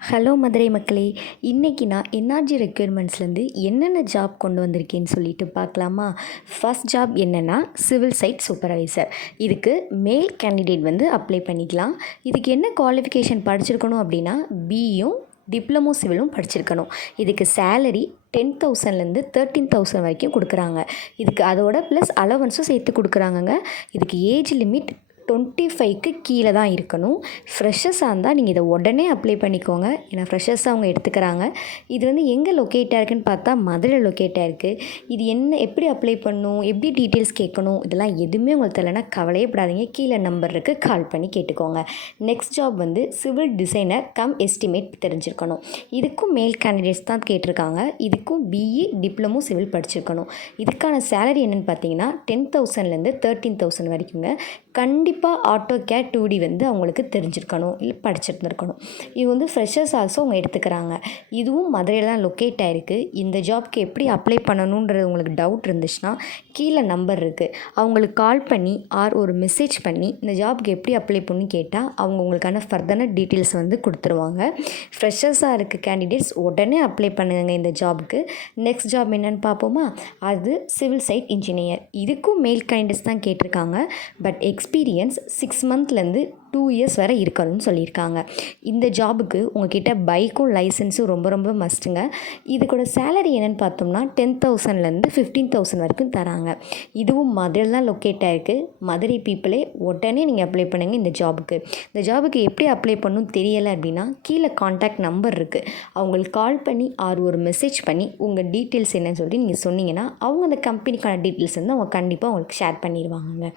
Hello Madurai மக்களே இன்றைக்கி நான் என்ஆர்ஜி ரெக்யூர்மெண்ட்ஸ்லேருந்து என்னென்ன ஜாப் கொண்டு வந்திருக்கேன்னு சொல்லிட்டு பார்க்கலாமா? ஃபஸ்ட் ஜாப் என்னென்னா சிவில் சைட் சூப்பர்வைசர் இதுக்கு மேல் கேண்டிடேட் வந்து அப்ளை பண்ணிக்கலாம். இதுக்கு என்ன குவாலிஃபிகேஷன் படிச்சிருக்கணும் அப்படின்னா பியும் டிப்ளமோ சிவிலும் படிச்சிருக்கணும். இதுக்கு சேலரி டென் தௌசண்ட்லேருந்து தேர்ட்டீன் தௌசண்ட் வரைக்கும் கொடுக்குறாங்க. இதுக்கு அதோட ப்ளஸ் அலவன்ஸும் சேர்த்து கொடுக்குறாங்கங்க. இதுக்கு ஏஜ் லிமிட் டுவெண்ட்டி ஃபைவ்க்கு கீழே தான் இருக்கணும். ஃப்ரெஷர்ஸாக இருந்தால் நீங்கள் இதை உடனே அப்ளை பண்ணிக்கோங்க. ஏன்னா ஃப்ரெஷர்ஸாக அவங்க எடுத்துக்கிறாங்க. இது வந்து எங்கே லொக்கேட்டாக இருக்குன்னு பார்த்தா மதுரை லொக்கேட்டாக இருக்குது இது என்ன எப்படி அப்ளை பண்ணணும் எப்படி டீட்டெயில்ஸ் கேட்கணும் இதெல்லாம் எதுவுமே உங்களுக்கு தெரியலனா கவலையே படாதீங்க கீழே நம்பர் இருக்குது கால் பண்ணி கேட்டுக்கோங்க. நெக்ஸ்ட் ஜாப் வந்து சிவில் டிசைனர் கம் எஸ்டிமேட் தெரிஞ்சிருக்கணும். இதுக்கும் மேல் கேண்டிடேட்ஸ் தான் கேட்டிருக்காங்க. இதுக்கும் பிஇ டிப்ளமோ சிவில் படிச்சிருக்கணும். இதுக்கான சேலரி என்னென்னு பார்த்தீங்கன்னா டென் தௌசண்ட்லேருந்து தேர்ட்டீன் தௌசண்ட் வரைக்குங்க. கண்டிப்பாக கண்டிப்பாக ஆட்டோ கேட் டூ டி வந்து அவங்களுக்கு தெரிஞ்சிருக்கணும் இல்லை படிச்சிருந்துருக்கணும். இது வந்து ஃப்ரெஷர்ஸ் ஆல்சோ அவங்க எடுத்துக்கிறாங்க. இதுவும் மதுரையில் தான் லொக்கேட் ஆகிருக்கு இந்த ஜாப்க்கு எப்படி அப்ளை பண்ணணுன்றது உங்களுக்கு டவுட் இருந்துச்சுன்னா கீழே நம்பர் இருக்குது அவங்களுக்கு கால் பண்ணி ஆர் ஒரு மெசேஜ் பண்ணி இந்த ஜாப்க்கு எப்படி அப்ளை பண்ணி கேட்டால் அவங்க உங்களுக்கான ஃபர்தரான டீட்டெயில்ஸ் வந்து கொடுத்துருவாங்க. ஃப்ரெஷர்ஸாக இருக்க கேண்டிடேட்ஸ் உடனே அப்ளை பண்ணுங்க இந்த ஜாபுக்கு நெக்ஸ்ட் ஜாப் என்னென்னு பார்ப்போமா? அது சிவில் சைட் இன்ஜினியர் இதுக்கும் மேல் கேண்டிடேட்ஸ் தான் கேட்டிருக்காங்க. பட் எக்ஸ்பீரியன்ஸ் சிக்ஸ் மந்த்லேருந்து டூ இயர்ஸ் வரை இருக்கணும்னு சொல்லியிருக்காங்க. இந்த ஜாபுக்கு உங்ககிட்ட பைக்கும் லைசன்ஸும் ரொம்ப ரொம்ப மஸ்ட்டுங்க இதுக்கூட சேலரி என்னென்னு பார்த்தோம்னா டென் தௌசண்ட்லேருந்து ஃபிஃப்டீன் தௌசண்ட் வரைக்கும் தராங்க. இதுவும் மதுரையில் தான் லொக்கேட் ஆகிருக்கு மதுரை பீப்புளே உடனே நீங்கள் அப்ளை பண்ணுங்கள் இந்த ஜாபுக்கு இந்த ஜாபுக்கு எப்படி அப்ளை பண்ணணும் தெரியலை அப்படின்னா கீழே காண்டாக்ட் நம்பர் இருக்குது அவங்களுக்கு கால் பண்ணி ஆர் ஒரு மெசேஜ் பண்ணி உங்கள் டீட்டெயில்ஸ் என்னன்னு சொல்லி நீங்கள் சொன்னீங்கன்னா அவங்க அந்த கம்பெனிக்கான டீட்டெயில்ஸ் வந்து அவங்க கண்டிப்பாக உங்களுக்கு ஷேர் பண்ணிடுவாங்க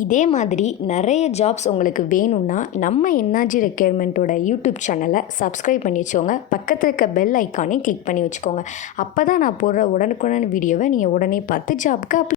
இதே மாதிரி நிறைய ஜாப்ஸ் உங்களுக்கு வேணும்னா நம்ம என்ஆர்ஜி ரெக்யர்மெண்ட்டோட யூடியூப் சேனலை சப்ஸ்கிரைப் பண்ணி வச்சுக்கோங்க. பக்கத்தில் இருக்க பெல் ஐக்கானையும் கிளிக் பண்ணி வச்சுக்கோங்க. அப்போ தான் நான் போடுற உடனுக்குடன் வீடியோவை நீங்கள் உடனே பார்த்து ஜாப்க்கு அப்ளை